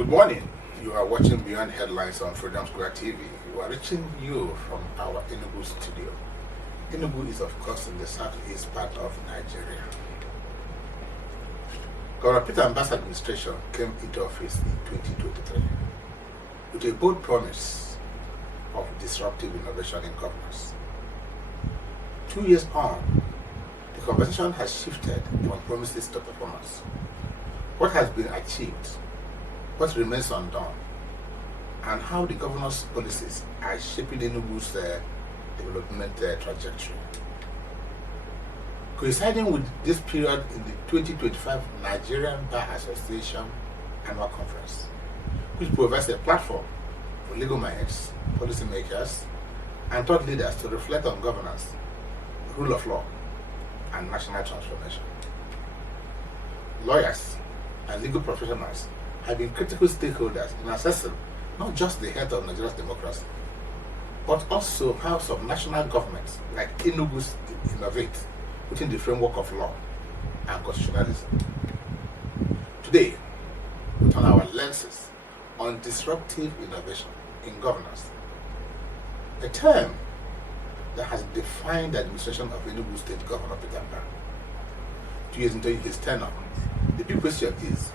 Good morning. You are watching Beyond Headlines on Freedom Square TV. We are reaching you from our Enugu studio. Enugu is, of course, in the southeast part of Nigeria. Governor Peter Mbah's administration came into office in 2023 with a bold promise of disruptive innovation in governance. 2 years on, the conversation has shifted from promises to performance. What has been achieved, what remains undone, and how the governor's policies are shaping Enugu's development trajectory. Coinciding with this period in the 2025 Nigerian Barr Association Annual Conference, which provides a platform for legal minds, policymakers, and thought leaders to reflect on governance, rule of law, and national transformation. Lawyers and legal professionals have been critical stakeholders in assessing not just the health of Nigeria's democracy, but also how some national governments like Enugu's innovate within the framework of law and constitutionalism. Today, we turn our lenses on disruptive innovation in governance, a term that has defined the administration of Enugu State Governor Peter Mbah. 2 years into his tenure, the big question is,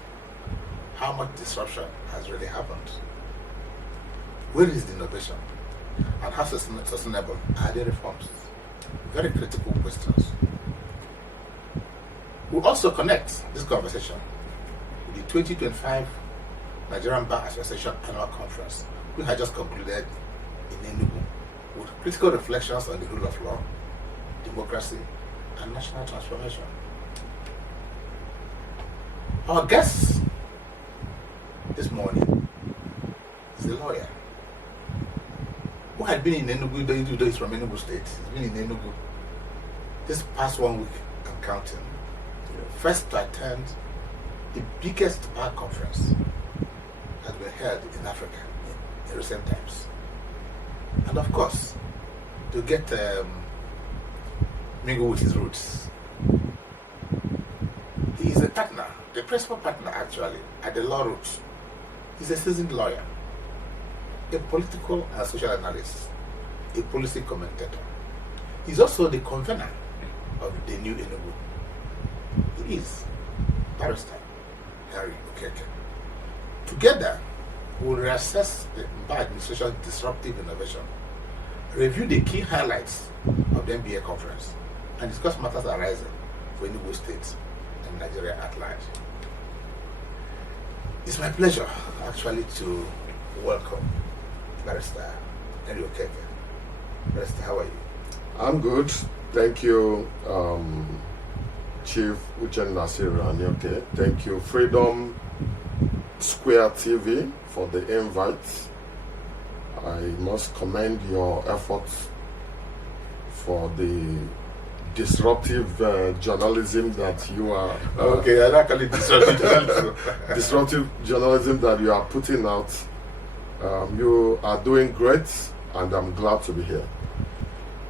how much disruption has really happened? Where is the innovation? And how sustainable are the reforms? Very critical questions. We'll also connect this conversation with the 2025 Nigerian Barr Association Annual Conference, which had just concluded in Enugu, with critical reflections on the rule of law, democracy, and national transformation. Our guest this morning is a lawyer who had been in Enugu, though he's from Enugu State. He's been in Enugu this past 1 week and counting. First to attend the biggest bar conference that has been held in Africa in recent times. And of course, to get mingle with his roots. He is a partner, the principal partner actually, at the law roots. He's a seasoned lawyer, a political and social analyst, a policy commentator. He's also the convener of the new Enugu. He is Barrister Okeke. Together, we'll reassess the Mbah administration's disruptive innovation, review the key highlights of the MBA conference, and discuss matters arising for Enugu State and Nigeria at large. It's my pleasure, actually, to welcome Barrister Okeke. Barrister, how are you? I'm good. Thank you, Chief Uchen Nasir. Thank you, Freedom Square TV, for the invite. I must commend your efforts for the disruptive journalism that you are Okay, I don't call it disruptive journalism. disruptive journalism that you are putting out. You are doing great, and I'm glad to be here.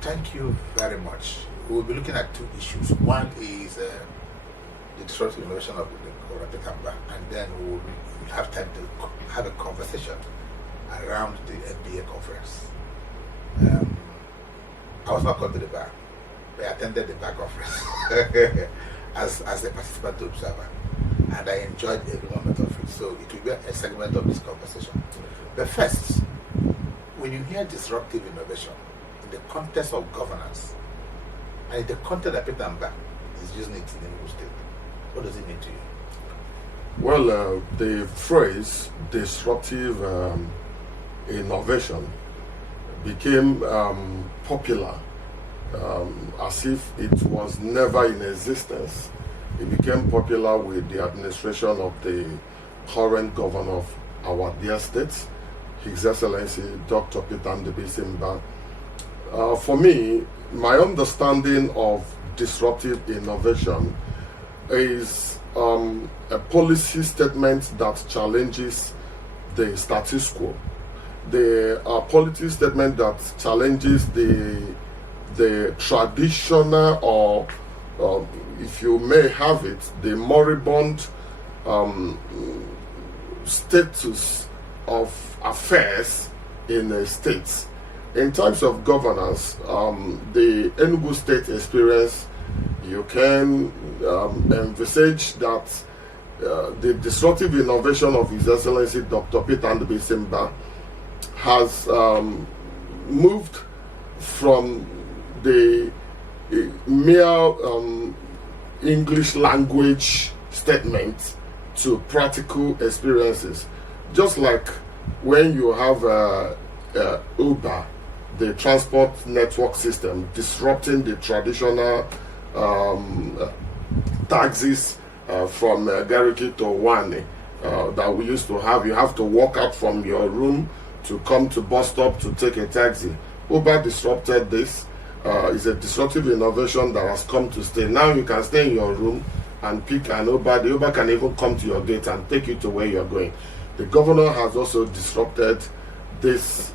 Thank you very much. We'll be looking at two issues. One is the disruptive innovation of the Governor Peter Mbah, and then we'll have time to have a conversation around the NBA conference. I was not called to the bar. I attended the Barr conference as a participant observer, and I enjoyed every moment of it. So it will be a segment of this conversation. But first, when you hear disruptive innovation in the context of governance, and in the context that Peter Mbah is using it in Enugu State, what does it mean to you? Well, the phrase disruptive innovation became popular as if it was never in existence. It became popular with the administration of the current governor of our dear state, His Excellency Dr. Peter Mbah. For me, my understanding of disruptive innovation is a policy statement that challenges the status quo. The policy statement that challenges the traditional, or if you may have it, the moribund status of affairs in the states. In terms of governance, the Enugu State experience, you can envisage that the disruptive innovation of His Excellency Dr. Peter Mbah has moved from the mere English language statement to practical experiences. Just like when you have Uber, the transport network system, disrupting the traditional taxis from Gariki to Wani that we used to have. You have to walk out from your room to come to bus stop to take a taxi. Uber disrupted this. It's a disruptive innovation that has come to stay. Now you can stay in your room and pick an Uber. The Uber can even come to your gate and take you to where you're going. The governor has also disrupted this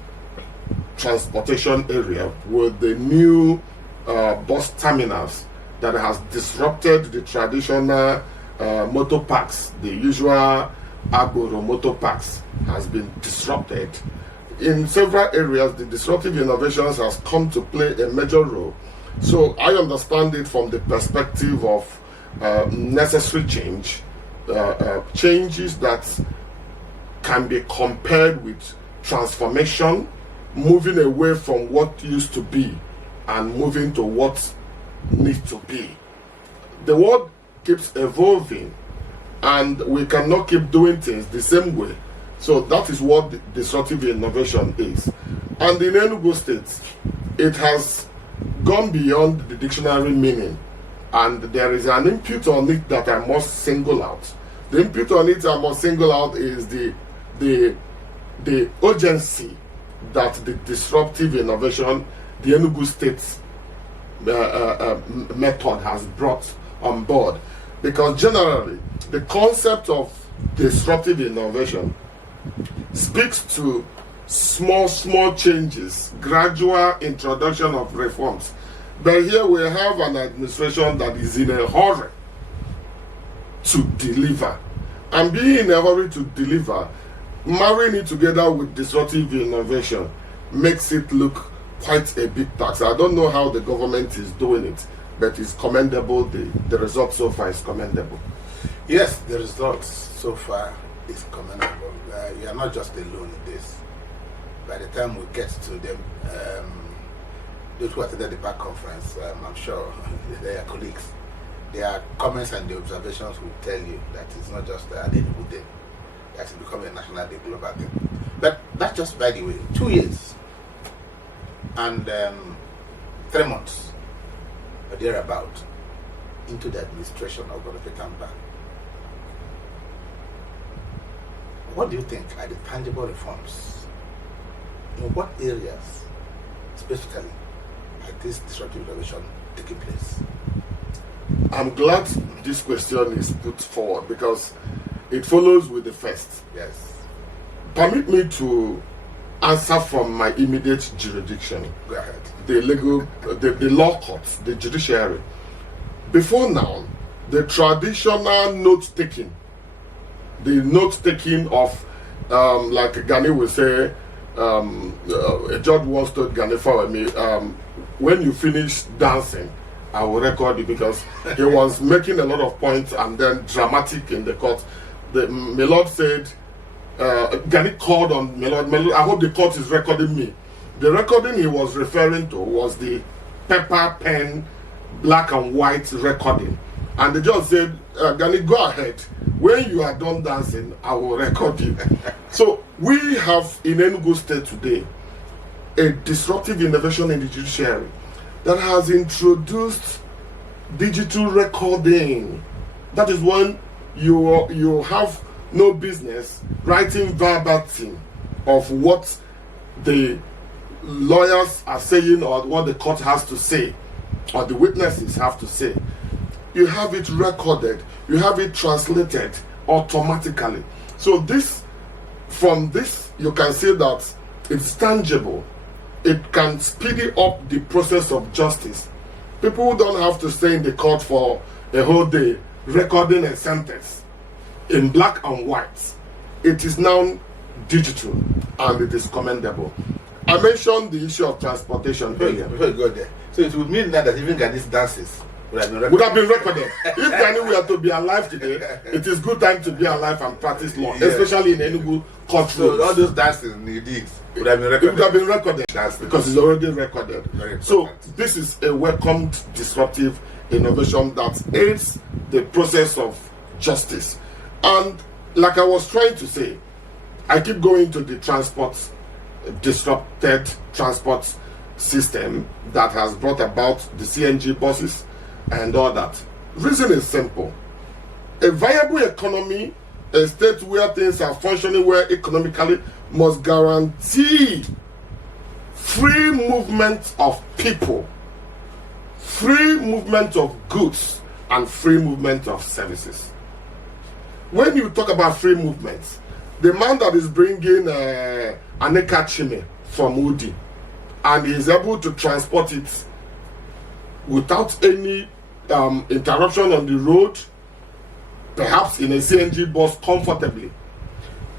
transportation area with the new bus terminals that has disrupted the traditional motor parks. The usual Agboro motor parks has been disrupted. In several areas, the disruptive innovations has come to play a major role. So I understand it from the perspective of necessary change, changes that can be compared with transformation, moving away from what used to be and moving to what needs to be. The world keeps evolving and we cannot keep doing things the same way. So that is what disruptive innovation is. And in Enugu State, it has gone beyond the dictionary meaning, and there is an input on it that I must single out. The input on it I must single out is the urgency that the disruptive innovation, the Enugu State method has brought on board. Because generally, the concept of disruptive innovation speaks to small changes, gradual introduction of reforms. But here we have an administration that is in a hurry to deliver. And being in a hurry to deliver, marrying it together with disruptive innovation makes it look quite a big tax. I don't know how the government is doing it, but it's commendable. The result so far is commendable. Yes, the results so far is commendable. You are not just alone in this. By the time we get to them, those who attended the Barr conference, I'm sure they are colleagues. Their comments and the observations will tell you that it's not just an Enugu day, that it's becoming a national day, global thing. But that's just by the way, 2 years and 3 months or thereabout into the administration of Governor Peter Mbah. What do you think are the tangible reforms? In what areas, specifically, are this disruptive innovation taking place? I'm glad this question is put forward because it follows with the first. Yes. Permit me to answer from my immediate jurisdiction. Go ahead. The law courts, the judiciary. Before now, the traditional note-taking, the note-taking of, like Gani will say, a judge once told Gani for me, when you finish dancing, I will record it, because he was making a lot of points and then dramatic in the court. My Lord said, Gani called on my Lord, I hope the court is recording me. The recording he was referring to was the pepper pen, black and white recording. And the judge said, Gani, go ahead. When you are done dancing, I will record you. So we have in Enugu State today a disruptive innovation in the judiciary that has introduced digital recording. That is when you have no business writing verbatim of what the lawyers are saying or what the court has to say or the witnesses have to say. You have it recorded, you have it translated automatically. So this, from this, you can say that it's tangible. It can speed up the process of justice. People don't have to stay in the court for a whole day recording a sentence in black and white. it is now digital and it is commendable. I mentioned the issue of transportation earlier. Before you go there, so it would mean that even Ghani's dances would have been recorded. If Ghani were to be alive today, it is good time to be alive and practice law, especially in Enugu court So roads. all those dances he did would have been recorded. It would have been recorded because it's already recorded. So important. this is a welcomed disruptive innovation that aids the process of justice. And like I was trying to say, I keep going to the disrupted transport system that has brought about the CNG buses and all that. Reason is simple. A viable economy, a state where things are functioning well economically, must guarantee free movement of people, free movement of goods, and free movement of services. When you talk about free movement, the man that is bringing Aneka Chime from Udi and is able to transport it without any interruption on the road, perhaps in a CNG bus comfortably.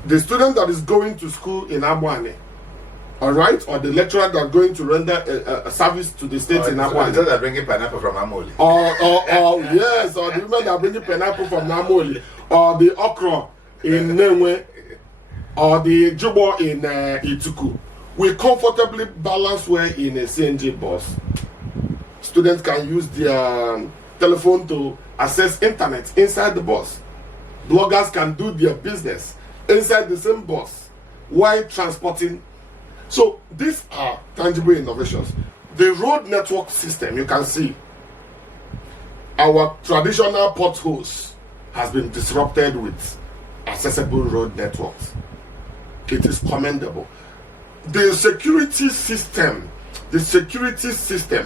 The student that is going to school in Abuane, all right, or the lecturer that is going to render a service to the state in Abuane. So they're bringing pineapple from Amoli. Or yes, or the women that are bringing pineapple from Namoli, or the okra in Nenwe, or the jubo in Ituku. We comfortably balance well in a CNG bus. Students can use their telephone to access internet inside the bus. Bloggers can do their business inside the same bus while transporting. So these are tangible innovations. The road network system, you can see our traditional potholes has been disrupted with accessible road networks. It is commendable. The security system,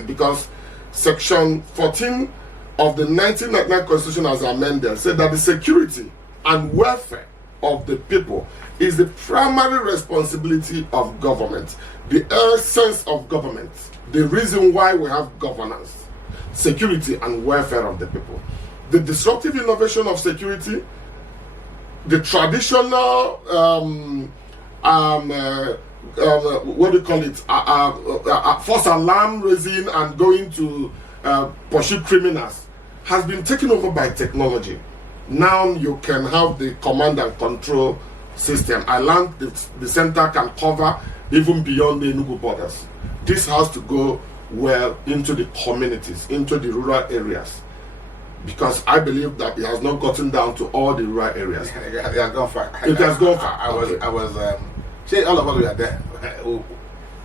because Section 14 of the 1999 Constitution as amended said that the security and welfare of the people is the primary responsibility of government, the essence of government, the reason why we have governance, security and welfare of the people. The disruptive innovation of security, the traditional what do you call it? False alarm raising and going to pursue criminals has been taken over by technology. Now you can have the command and control system. I learned the center can cover even beyond the Enugu borders. This has to go well into the communities, into the rural areas, because I believe that it has not gotten down to all the rural areas. It has gone far. It has gone far. I was say all of us were there.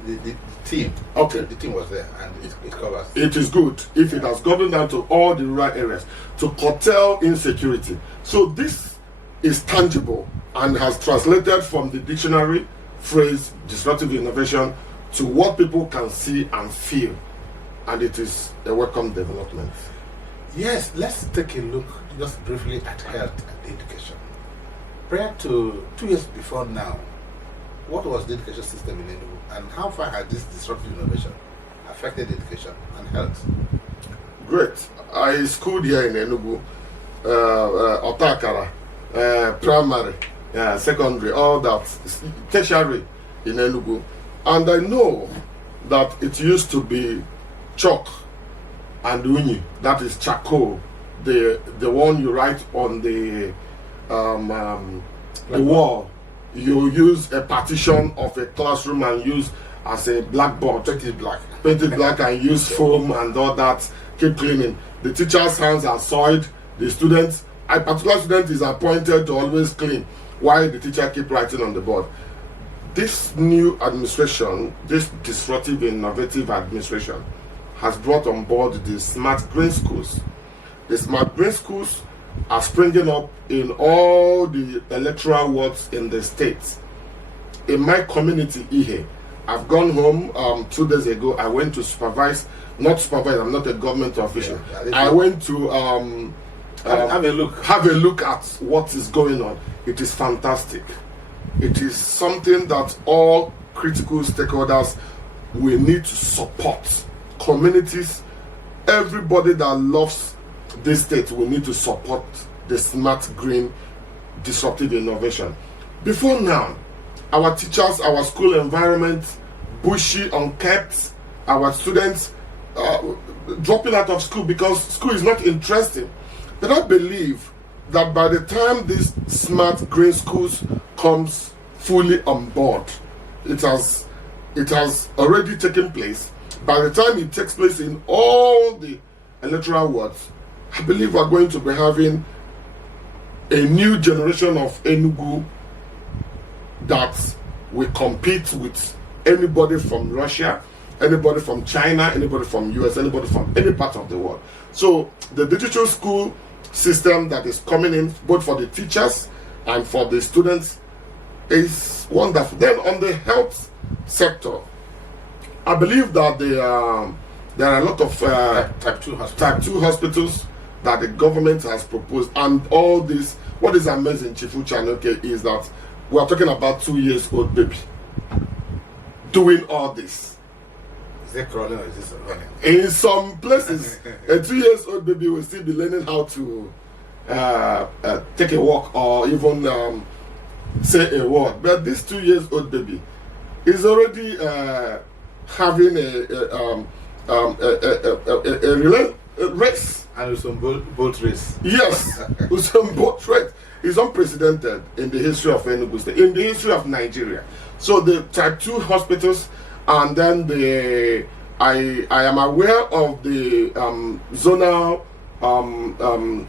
The team. Okay. The team was there and it covers. It is good if it has gotten down to all the rural areas to curtail insecurity. So this is tangible and has translated from the dictionary phrase disruptive innovation to what people can see and feel, and it is a welcome development. Yes, let's take a look just briefly at health and education. Prior to 2 years before now, what was the education system in Enugu, and how far has this disruptive innovation affected education and health? Great. I schooled here in Enugu, Otakara, primary, secondary, all that, tertiary in Enugu. And I know that it used to be chalk and unyi, that is charcoal, the one you write on the wall. You use a partition of a classroom and use as a blackboard. Paint it black and use foam and all that. Keep cleaning. The teacher's hands are soiled. The students, a particular student is appointed to always clean while the teacher keep writing on the board. This new administration, this disruptive, innovative administration, has brought on board the smart green schools. The smart green schools are springing up in all the electoral wards in the state. In my community, Ihe, I've gone home 2 days ago. I went to not supervise, I'm not a government official. I went to have a look at what is going on. It is fantastic. It is something that all critical stakeholders will need to support. Communities, everybody that loves this state will need to support the smart green disruptive innovation. Before now, our teachers, our school environment, bushy, unkept, our students dropping out of school because school is not interesting. But I believe that by the time this smart green schools comes fully on board, it has already taken place. By the time it takes place in all the electoral wards, I believe we're going to be having a new generation of Enugu that will compete with anybody from Russia, anybody from China, anybody from US, anybody from any part of the world. So the digital school system that is coming in, both for the teachers and for the students, is wonderful. Then on the health sector, I believe that there are a lot of type 2 hospitals that the government has proposed, and all this. What is amazing, Chief Uchanoke, is that we are talking about 2-year-old baby doing all this. Is it crawling or is it running? In some places, a 2-year-old baby will still be learning how to take a walk or even say a word. But this 2-year-old baby is already having a race. And with some boat race. Yes, with some boat race. It's unprecedented in the history of Enugu State, in the history of Nigeria. So the type 2 hospitals, and then I am aware of the zonal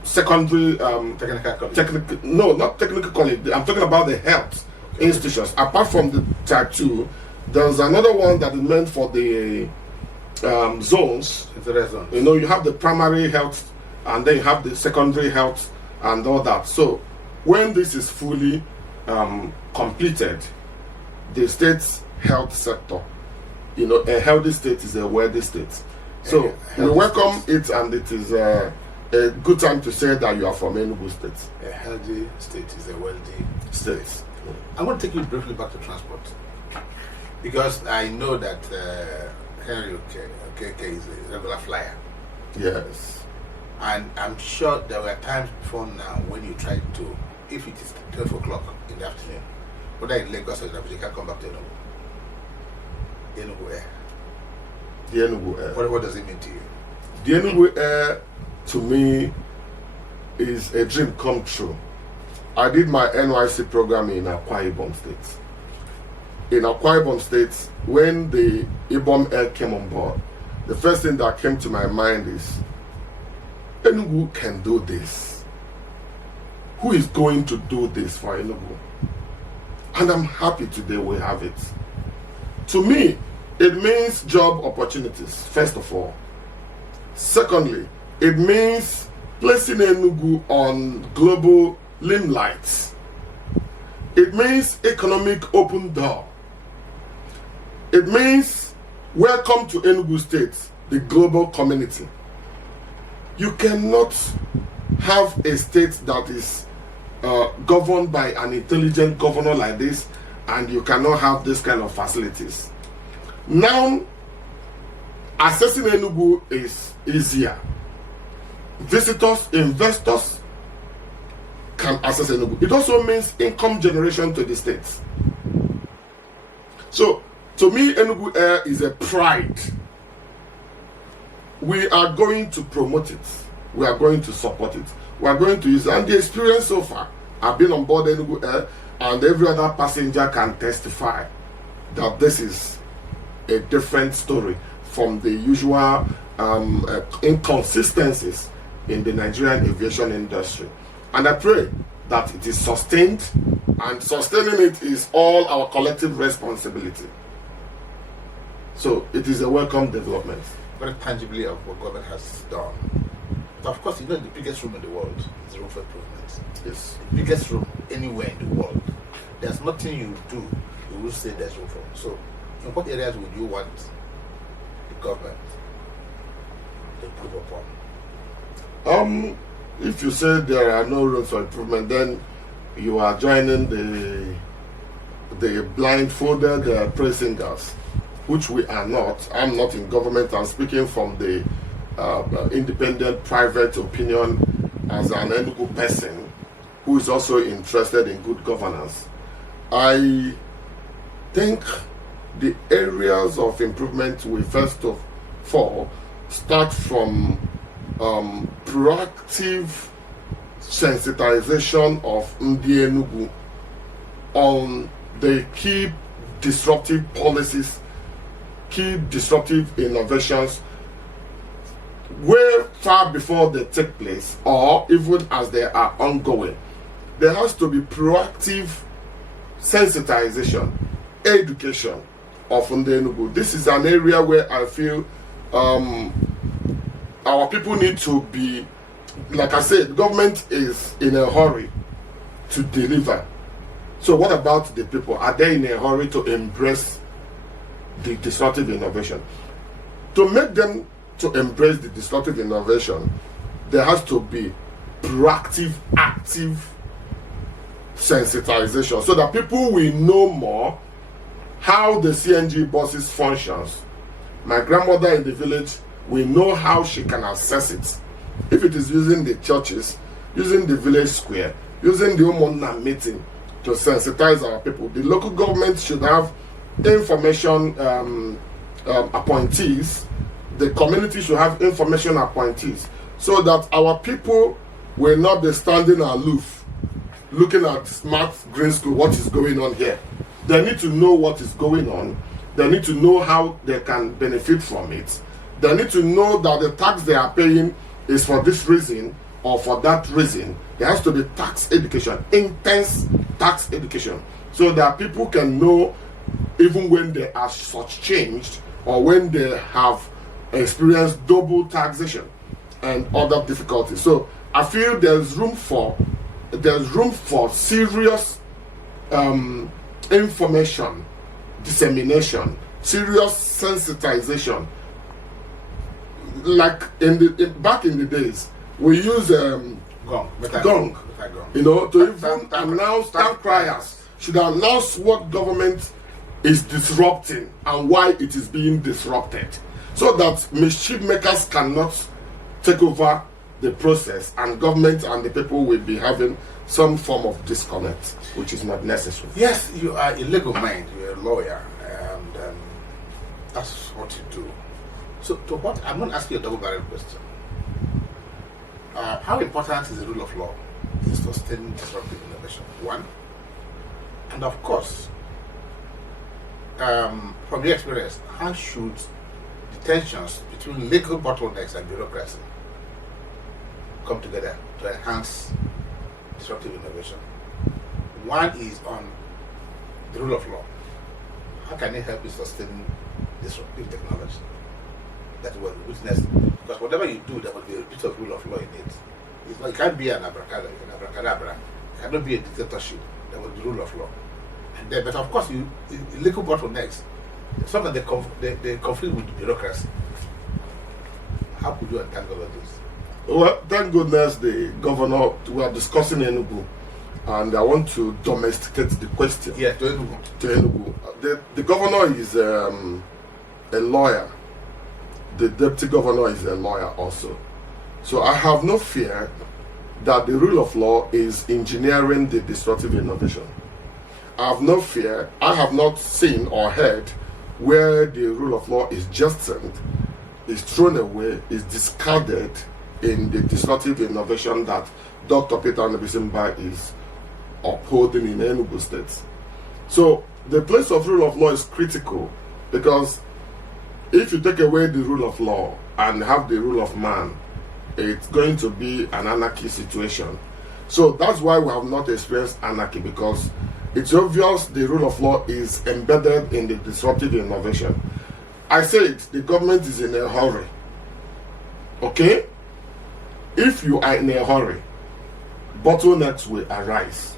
secondary Technical college. no, not technical college. I'm talking about the health institutions. Apart from the type 2, there's another one that is meant for the zones. You know, you have the primary health, and then you have the secondary health and all that. So when this is fully completed, the state's health sector, you know, a healthy state is a wealthy state. So we welcome it, and it is a good time to say that you are from Enugu State. A healthy state is a wealthy state. Yeah. I want to take you briefly back to transport, because I know that Henry Okeke is a regular flyer. Yes. And I'm sure there were times before now when you tried to, if it is 12 o'clock in the afternoon, whether in Lagos or in Abuja, you can't come back to Enugu. Enugu Air. The Enugu Air. What does it mean to you? The Enugu Air, to me, is a dream come true. I did my NYC program in Akwa Ibom State. In Akwa Ibom State, when the Ibom Air came on board, the first thing that came to my mind is, Enugu can do this. Who is going to do this for Enugu? And I'm happy today we have it. To me, it means job opportunities, first of all. Secondly, it means placing Enugu on global limelight. It means economic open door. It means welcome to Enugu State, the global community. You cannot have a state that is governed by an intelligent governor like this, and you cannot have this kind of facilities. Now, accessing Enugu is easier. Visitors, investors can access Enugu. It also means income generation to the state. So, to me, Enugu Air is a pride. We are going to promote it. We are going to support it. We are going to use it. And the experience so far, I've been on board Enugu Air, and every other passenger can testify that this is a different story from the usual inconsistencies in the Nigerian aviation industry. And I pray that it is sustained, and sustaining it is all our collective responsibility. So it is a welcome development. Very tangibly of what government has done. But of course, you know, the biggest room in the world is room for improvement. Yes. The biggest room anywhere in the world. There's nothing you do, you will say there's room for. So, in what areas would you want the government to improve upon? If you say there are no rooms for improvement, then you are joining the blindfolded praise singers, which we are not. I'm not in government. I'm speaking from the independent private opinion as an Enugu person who is also interested in good governance. I think the areas of improvement we first of all start from proactive sensitization of Ndi Enugu on the key disruptive policies, key disruptive innovations, way far before they take place or even as they are ongoing. There has to be proactive sensitization, education of Ndi Enugu. This is an area where I feel our people need to be, like I said, government is in a hurry to deliver. So what about the people? Are they in a hurry to embrace the disruptive innovation? To make them to embrace the disruptive innovation, there has to be proactive, active sensitization so that people will know more how the CNG buses functions. My grandmother in the village will know how she can access it. If it is using the churches, using the village square, using the Omona meeting to sensitize our people. The local government should have information appointees. The community should have information appointees so that our people will not be standing aloof looking at smart green school, what is going on here. They need to know what is going on. They need to know how they can benefit from it. They need to know that the tax they are paying is for this reason or for that reason. There has to be tax education, intense tax education, so that people can know even when they are such changed or when they have experienced double taxation and other difficulties. So I feel there's room for serious information dissemination, serious sensitization. Like back in the days, we use gong, you know, to even announce town criers should announce what government is disrupting and why it is being disrupted, so that mischief makers cannot take over the process and government and the people will be having some form of disconnect, which is not necessary. Yes, you are a legal mind, you're a lawyer, and that's what you do. So, to what I'm going to ask you a double-barreled question. How important is the rule of law in sustaining disruptive innovation? One, and of course, from your experience, how should the tensions between legal bottlenecks and bureaucracy come together to enhance disruptive innovation? One is on the rule of law. How can it help in sustaining disruptive technology that was witnessed? Because whatever you do, there must be a bit of rule of law in it. It's not, it can't be an abracadabra. It cannot be a dictatorship. There must be rule of law. And then, but of course, legal bottlenecks, sometimes they conflict with bureaucracy. How could you untangle all this? Well, thank goodness the governor, we are discussing Enugu, and I want to domesticate the question. Yeah, to Enugu. To Enugu. The governor is a lawyer. The deputy governor is a lawyer also. So I have no fear that the rule of law is engineering the disruptive innovation. I have no fear. I have not seen or heard where the rule of law is jettisoned, is thrown away, is discarded in the disruptive innovation that Dr. Peter Mbah is upholding in Enugu State. So the place of rule of law is critical, because if you take away the rule of law and have the rule of man, it's going to be an anarchy situation. So that's why we have not experienced anarchy, because it's obvious the rule of law is embedded in the disruptive innovation. I said the government is in a hurry. Okay? If you are in a hurry, bottlenecks will arise.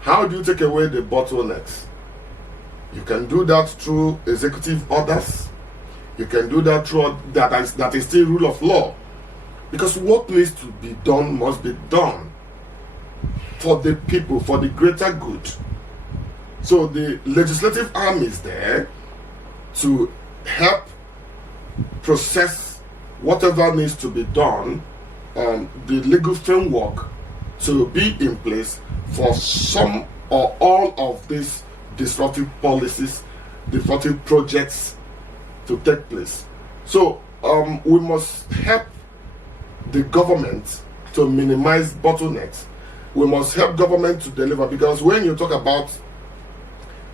How do you take away the bottlenecks? You can do that through executive orders. You can do that through that is still rule of law. Because what needs to be done must be done for the people, for the greater good. So the legislative arm is there to help process whatever needs to be done, the legal framework to be in place for some or all of these disruptive policies, disruptive projects to take place. So we must help the government to minimize bottlenecks. We must help government to deliver, because when you talk about,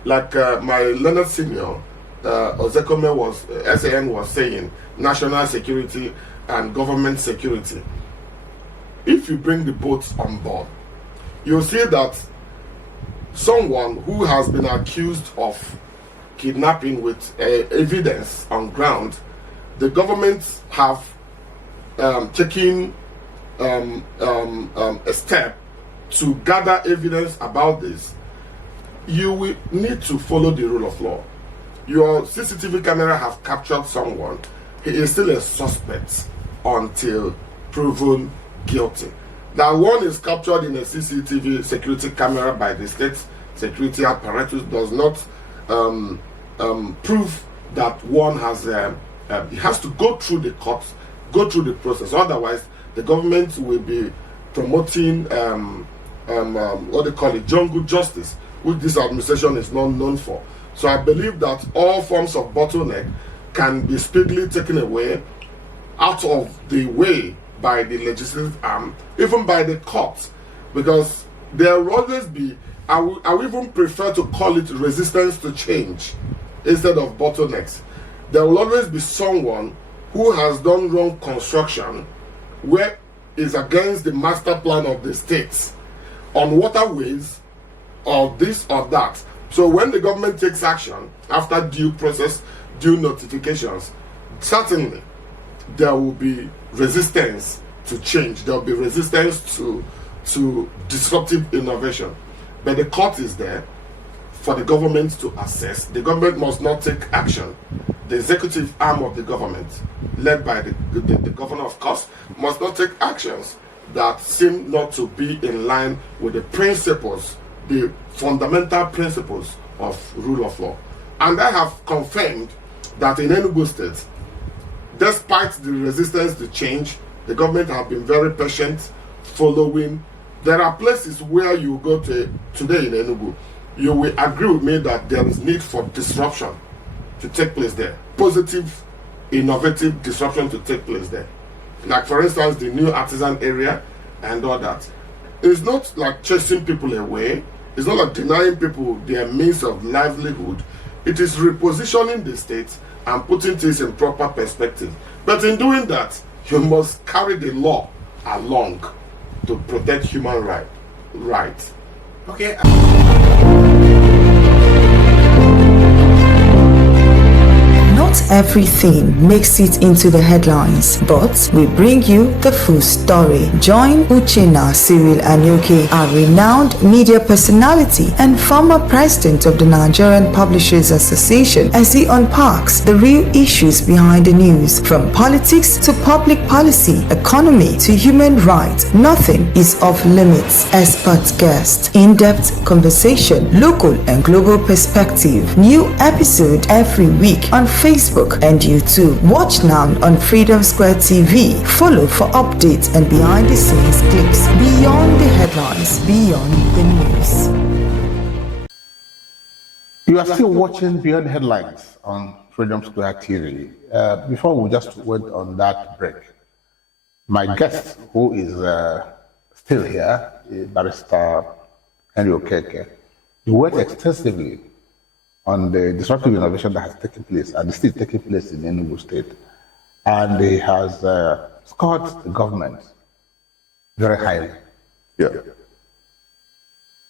like my learned senior, Okeke was, SAN was saying, national security and government security. If you bring the boats on board, you'll see that someone who has been accused of kidnapping with evidence on ground, the government have taken a step to gather evidence about this. You will need to follow the rule of law. Your CCTV camera have captured someone. He is still a suspect until proven guilty. That one is captured in a CCTV security camera by the state security apparatus does not prove that one has, it has to go through the courts, go through the process. Otherwise, the government will be promoting what they call it, jungle justice, which this administration is not known for. So I believe that all forms of bottleneck can be speedily taken away, out of the way, by the legislative arm, even by the courts, because there will always be, I would even prefer to call it resistance to change instead of bottlenecks. There will always be someone who has done wrong construction where is against the master plan of the states on waterways or this or that. So when the government takes action after due process, due notifications, certainly there will be resistance to change. There will be resistance to disruptive innovation. But the court is there for the government to assess. The government must not take action. The executive arm of the government, led by the governor, of course, must not take actions that seem not to be in line with the principles, the fundamental principles of rule of law. And I have confirmed that in Enugu State, despite the resistance to change, the government have been very patient, following. There are places where you go to today in Enugu, you will agree with me that there is need for disruption to take place there. Positive, innovative disruption to take place there. Like, for instance, the new artisan area and all that. It's not like chasing people away. It's not like denying people their means of livelihood. It is repositioning the state and putting things in proper perspective. But in doing that, you must carry the law along to protect human rights. Okay. Not everything makes it into the headlines, but we bring you the full story. Join Uchenna Cyril Anyoke, a renowned media personality and former president of the Nigerian Publishers Association, as he unpacks the real issues behind the news, from politics to public policy, economy to human rights. Nothing is off limits. Expert guest, in-depth conversation, local and global perspective. New episode every week on Facebook and YouTube. Watch now on Freedom Square TV. Follow for updates and behind the scenes clips. Beyond the headlines, beyond the news. You are still watching Beyond Headlines on Freedom Square TV. Before we just went on that break, my guest, who is still here, Barrister Okeke, he worked extensively on the disruptive innovation that has taken place and is still taking place in Enugu State. And he has scored the government very highly. Yeah.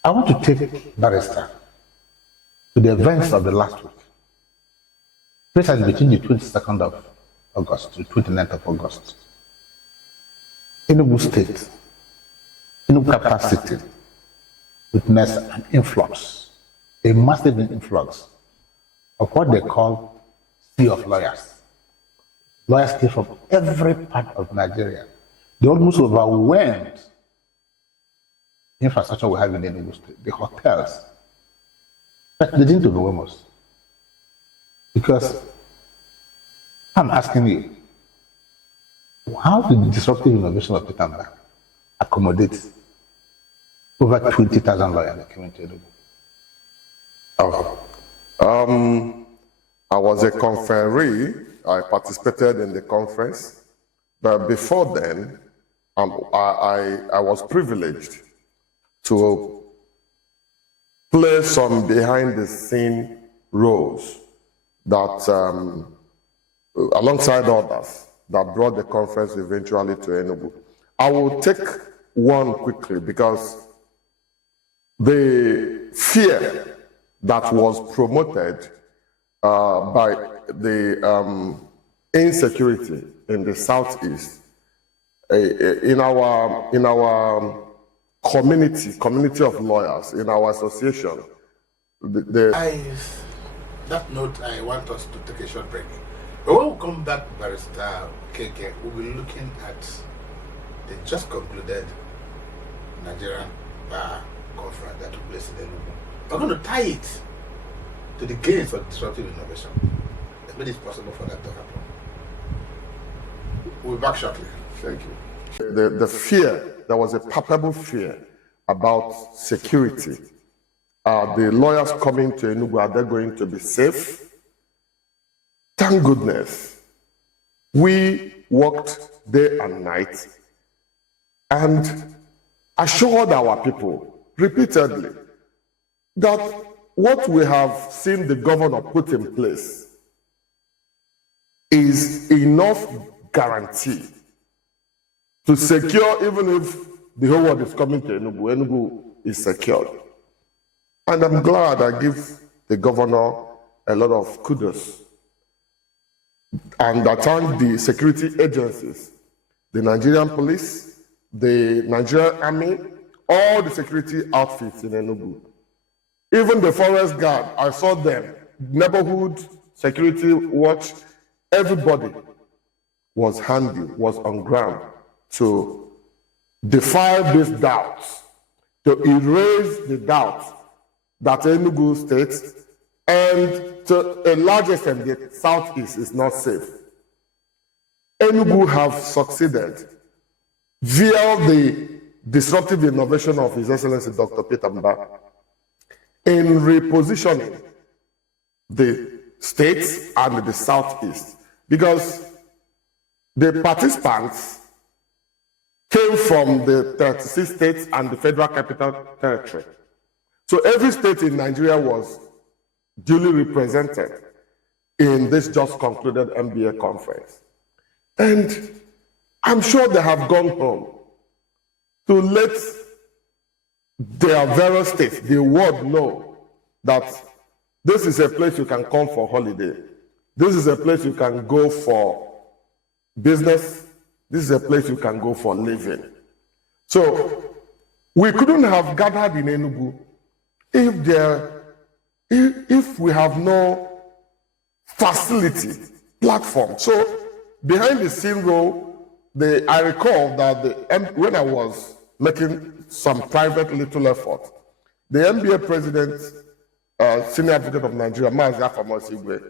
I want to take Barrister to the events of the last week, precisely between the 22nd of August to the 29th of August. Enugu State, Enugu capacity witnessed an influx, a massive influx of what they call sea of lawyers. Lawyers came from every part of Nigeria. They almost overwhelmed the infrastructure we have in Enugu State, the hotels. But they didn't overwhelm us. Because I'm asking you, how did the disruptive innovation of Peter Mbah accommodate over 20,000 lawyers that came into Enugu? Oh. I was a conferee. I participated in the conference, but before then, I was privileged to play some behind-the-scene roles that, alongside others, that brought the conference eventually to Enugu. I will take one quickly because the fear that was promoted by the insecurity in the Southeast, in our community of lawyers, in our association. That note, I want us to take a short break. But when we come back, Barrister Okeke, we'll be looking at the just concluded Nigerian Barr conference that took place in Enugu. We're going to tie it to the gains of disruptive innovation. It's made it possible for that to happen. We'll be back shortly. Thank you. The fear, there was a palpable fear about security. The lawyers coming to Enugu, are they going to be safe? Thank goodness. We worked day and night and assured our people repeatedly that what we have seen the governor put in place is enough guarantee to secure, even if the whole world is coming to Enugu, Enugu is secured. And I'm glad I give the governor a lot of kudos. And I thank the security agencies, the Nigerian police, the Nigerian army, all the security outfits in Enugu. Even the forest guard, I saw them, neighborhood security watch, everybody was handy, was on ground to defy these doubts, to erase the doubts that Enugu State and to a large extent the Southeast is not safe. Enugu have succeeded via the disruptive innovation of His Excellency Dr. Peter Mbah in repositioning the states and the Southeast, because the participants came from the 36 states and the Federal Capital Territory. So every state in Nigeria was duly represented in this just concluded MBA conference. And I'm sure they have gone home to let their various states, the world, know that this is a place you can come for holiday. This is a place you can go for business. This is a place you can go for living. So we couldn't have gathered in Enugu if we have no facility, platform. So behind the scene role, I recall that when I was making some private little effort, the MBA president, senior advocate of Nigeria, Mazi Afamosigwe,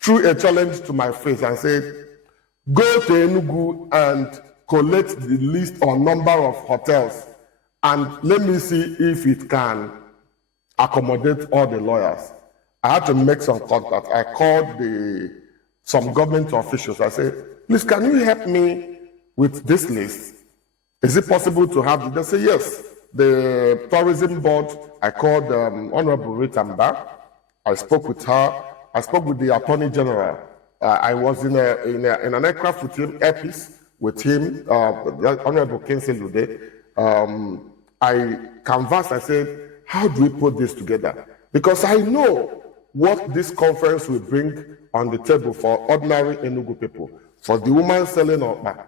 threw a challenge to my face and said, go to Enugu and collect the list or number of hotels and let me see if it can accommodate all the lawyers. I had to make some contact. I called some government officials. I said, please, can you help me with this list? Is it possible to have it? They say, yes. The tourism board, I called Honorable Peter Mbah. I spoke with her. I spoke with the Attorney General. I was in an aircraft with him, Airpeace, with him, Honorable Kingsley Lude. I canvassed, I said, how do we put this together? Because I know what this conference will bring on the table for ordinary Enugu people, for the woman selling okpa,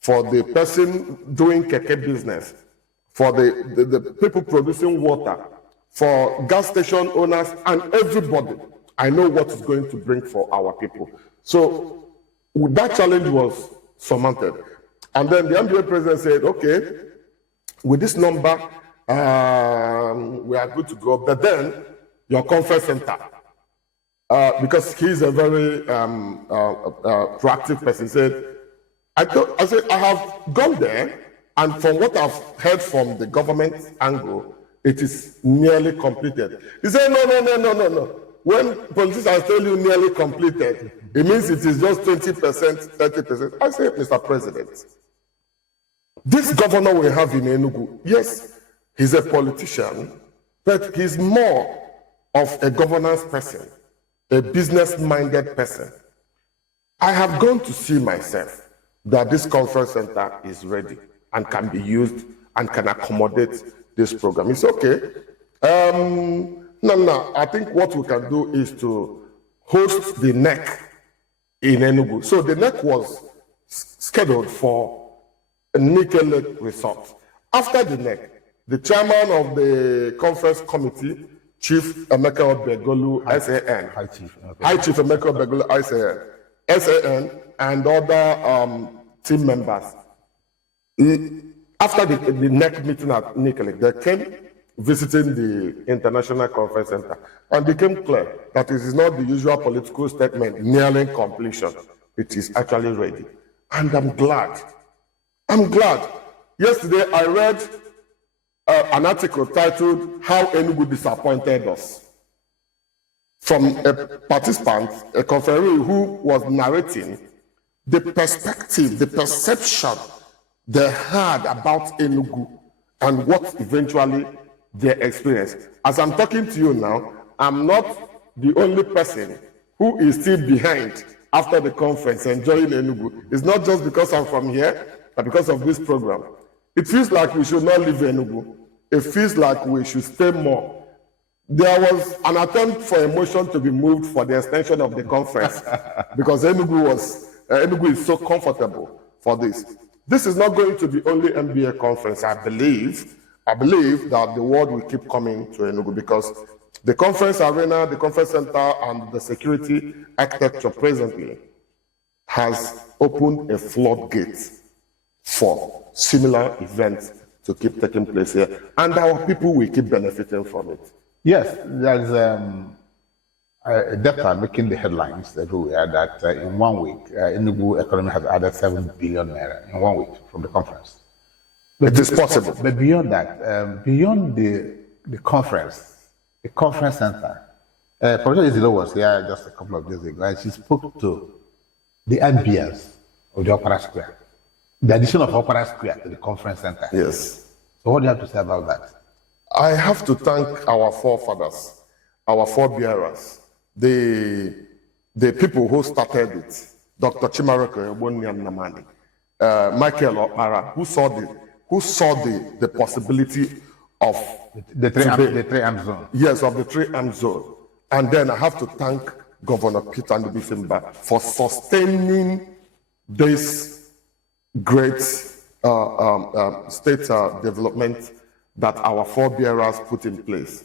for the person doing keke business, for the people producing water, for gas station owners and everybody. I know what it's going to bring for our people. So that challenge was surmounted. And then the MBA president said, okay, with this number, we are good to go. But then your conference center, because he's a very proactive person, said, I have gone there, and from what I've heard from the government angle, it is nearly completed. He said, no. When politicians tell you nearly completed, it means it is just 20%, 30%. I say, Mr. President, this governor we have in Enugu, yes, he's a politician, but he's more of a governance person, a business-minded person. I have gone to see myself that this conference center is ready and can be used and can accommodate this program. It's okay. No, I think what we can do is to host the NEC in Enugu. So the NEC was scheduled for a Nickel Lake Resort. After the NEC, the chairman of the conference committee, Chief Emeka Obegolu, SAN, High Chief Emeka Obegolu, SAN, and other team members. After the NEC meeting at Nickel Lake, they came visiting the International Conference Center, and it became clear that it is not the usual political statement nearing completion. It is actually ready. And I'm glad. Yesterday, I read an article titled, How Enugu Disappointed Us, from a participant, a conferee who was narrating the perspective, the perception they had about Enugu and what eventually they experienced. As I'm talking to you now, I'm not the only person who is still behind after the conference enjoying Enugu. It's not just because I'm from here, but because of this program. It feels like we should not leave Enugu. It feels like we should stay more. There was an attempt for a motion to be moved for the extension of the conference because Enugu is so comfortable for this. This is not going to be only MBA conference. I believe that the world will keep coming to Enugu because the conference arena, the conference center, and the security architecture presently has opened a floodgate for similar events to keep taking place here, and our people will keep benefiting from it. Yes, there's data making the headlines everywhere that in 1 week, Enugu economy has added 7 billion naira in 1 week from the conference. But it is possible. But beyond that, beyond the conference center, Professor Izilo was here just a couple of days ago, and she spoke to the ambience of the Opera Square, the addition of Opera Square to the conference center. Yes. So what do you have to say about that? I have to thank our forefathers, our forebearers, the people who started it, Dr. Chimaroko Eboniam Namani, Michael Okpara, who saw the possibility of the 3M zone. Yes, of the 3M zone. And then I have to thank Governor Peter Mbah for sustaining this great state development that our forebearers put in place.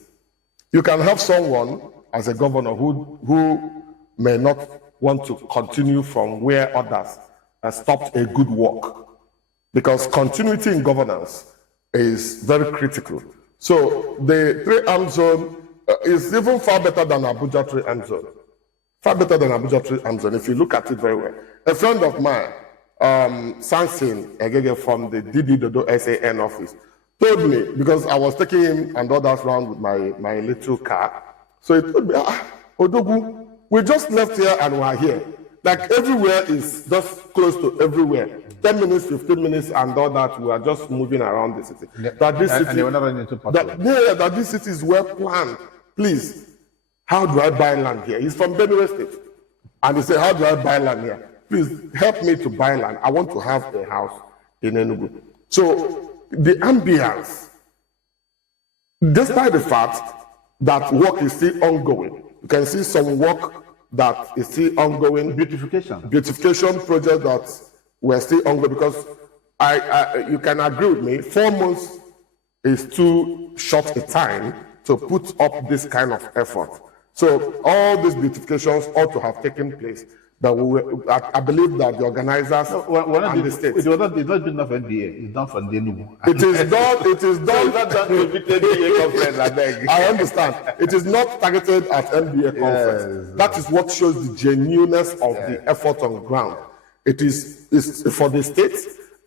You can have someone as a governor who may not want to continue from where others have stopped a good work, because continuity in governance is very critical. So the 3M zone is even far better than Abuja 3M zone. Far better than Abuja 3M zone, if you look at it very well. A friend of mine, Sansin Okeke from the DD Dodo SAN office, told me, because I was taking him and others around with my little car. So he told me, Odogu, we just left here and we're here. Like everywhere is just close to everywhere. 10 minutes, 15 minutes, and all that, we are just moving around the city. That this city is well planned. Please, how do I buy land here? He's from Benue State. And he said, how do I buy land here? Please help me to buy land. I want to have a house in Enugu. So the ambience, despite the fact that work is still ongoing, you can see some work that is still ongoing. Beautification project that we're still ongoing, because you can agree with me, 4 months is too short a time to put up this kind of effort. So all these beautifications ought to have taken place. But I believe that the organizers and the state. It was not enough NBA. It's done for the Enugu. It is done. It is done. It's not done to the NBA conference, I beg. I understand. It is not targeted at NBA conference. Yes. That is what shows the genuineness of the effort on ground. It is for the state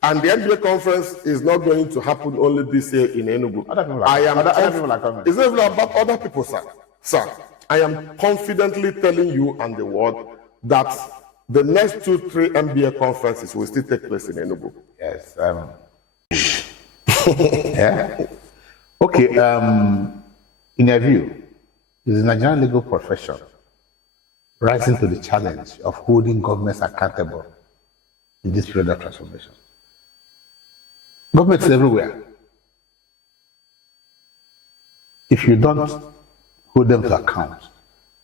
And the NBA conference is not going to happen only this year in Enugu. Other people are coming. It's not even about other people, sir. Sir, I am confidently telling you and the world that the next 2-3 NBA conferences will still take place in Enugu. Yes. Yeah. Okay. In your view, is the Nigerian legal profession rising to the challenge of holding governments accountable in this period of transformation? Governments everywhere. If you don't hold them to account,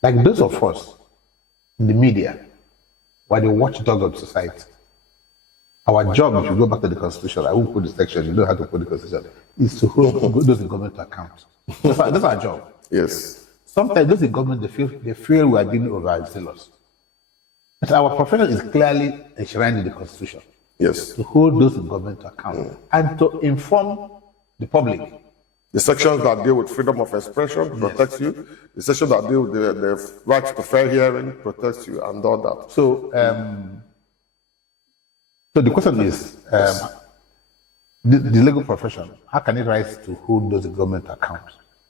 like those of us in the media, were the watchdog of society. Our job, if you go back to the Constitution, I won't put the section, you know how to put the Constitution, is to hold those in government to account. That's our job. Yes. Sometimes those in government, they feel we are being overzealous. But our profession is clearly enshrined in the Constitution. Yes. To hold those in government to account and to inform the public. The sections that deal with freedom of expression protects you. The sections that deal with the right to fair hearing protects you, and all that. So, so the question is, the legal profession, how can it rise to hold those in government to account?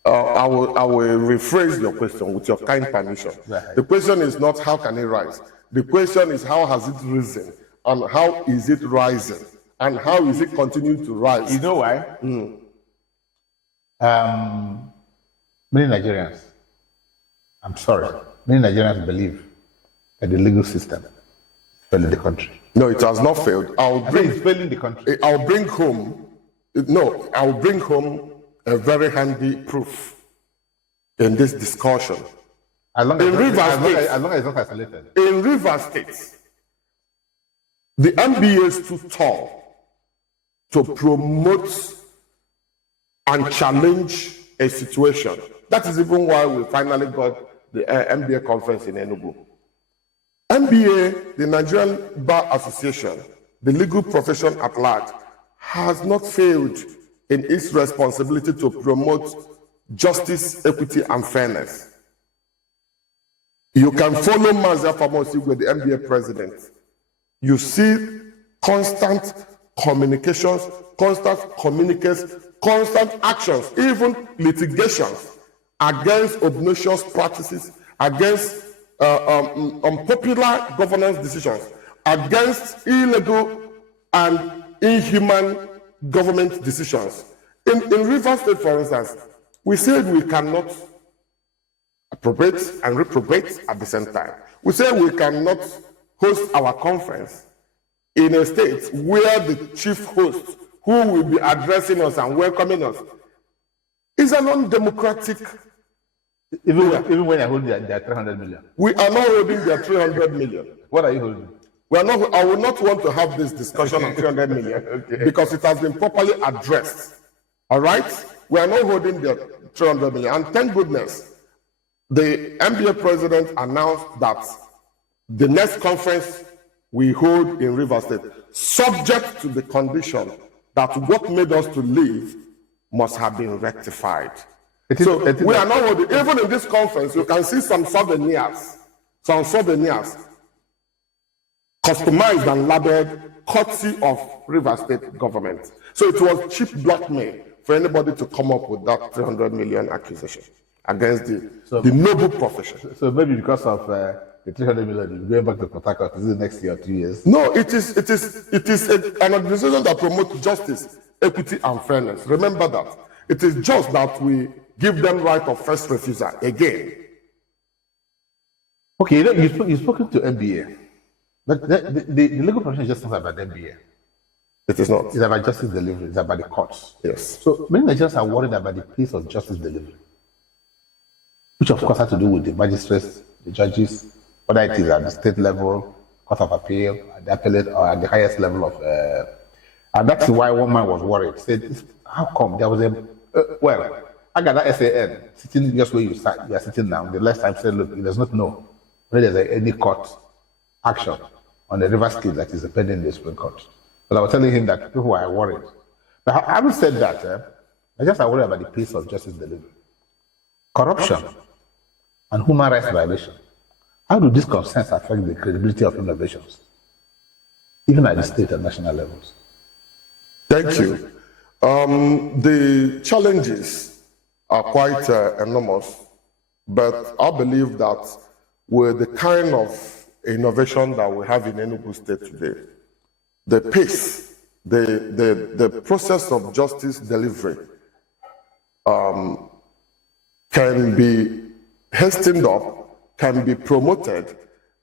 I will rephrase your question with your kind permission. Right. The question is not how can it rise. The question is how has it risen, and how is it rising, and how is it continuing to rise? You know why? Many Nigerians, I'm sorry, many Nigerians believe that the legal system failed the country. No, it has not failed. It's failing the country. I'll bring home a very handy proof in this discussion. As long as it's not isolated. In Rivers State, the NBA stood tall to promote and challenge a situation. That is even why we finally got the NBA conference in Enugu. NBA, the Nigerian Bar Association, the legal profession at large, has not failed in its responsibility to promote justice, equity, and fairness. You can follow Mazia Famosi, the NBA president. You see constant communications, constant communiques, constant actions, even litigations against obnoxious practices, against unpopular governance decisions, against illegal and inhuman government decisions. In Rivers State, for instance, we said we cannot appropriate and reprobate at the same time. We said we cannot host our conference in a state where the chief host, who will be addressing us and welcoming us, is an undemocratic. Even when I hold their 300 million. We are not holding their 300 million. What are you holding? We are not. I will not want to have this discussion on 300 million because it has been properly addressed. All right? We are not holding their 300 million. And thank goodness, the NBA president announced that the next conference we hold in Rivers State, subject to the condition that what made us to leave must have been rectified. We are not holding, even in this conference, you can see some souvenirs customized and labeled courtesy of Rivers State government. So it was cheap blackmail for anybody to come up with that 300 million accusation against the noble profession. So maybe because of the 300 million, you're going back to Port Harcourt, is it next year or 2 years? No, it is an organization that promotes justice, equity, and fairness. Remember that. It is just that we give them right of first refusal again. Okay, you've spoken to NBA, but the legal profession is just not about NBA. It is not. It's about justice delivery. It's about the courts. Yes. So many Nigerians are worried about the pace of justice delivery, which of course has to do with the magistrates, the judges, whether it is at the state level, court of appeal, at the appellate, or at the highest level of. And that's why one man was worried. Said, "How come there was a I got that SAN sitting just where you are sitting now. The last time said, look, he does not know whether there's any court action on the Rivers case that is pending in the Supreme Court." But I was telling him that people are worried. But having said that, I just are worried about the pace of justice delivery. Corruption and human rights violation. How do these concerns affect the credibility of innovations, even at the state and national levels? Thank you. The challenges are quite enormous, but I believe that with the kind of innovation that we have in Enugu State today, the pace, the process of justice delivery can be hastened up, can be promoted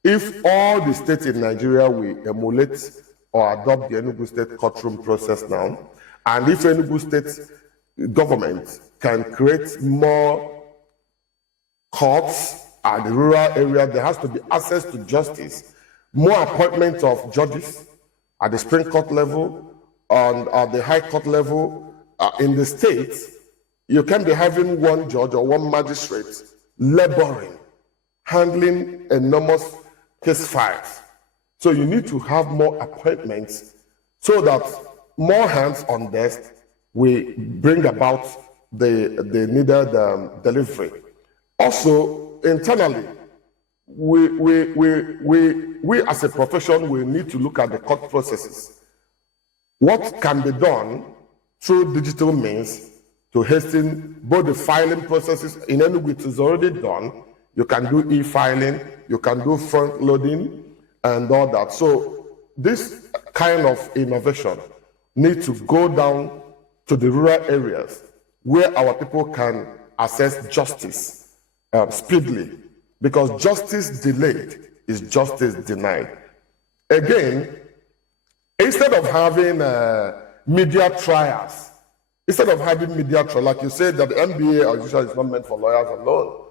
if all the states in Nigeria will emulate or adopt the Enugu State courtroom process now, and if Enugu State government can create more courts at the rural area, there has to be access to justice, more appointment of judges at the Supreme Court level and at the High Court level in the state. You can be having one judge or one magistrate laboring, handling enormous case files. So you need to have more appointments so that more hands on desk will bring about the needed delivery. Also, internally, we as a profession will need to look at the court processes. What can be done through digital means to hasten both the filing processes? In Enugu, it is already done. You can do e-filing, you can do front loading and all that. So this kind of innovation needs to go down to the rural areas where our people can access justice speedily, because justice delayed is justice denied. Again, instead of having media trials, like you said, that the MBA or judicial is not meant for lawyers alone.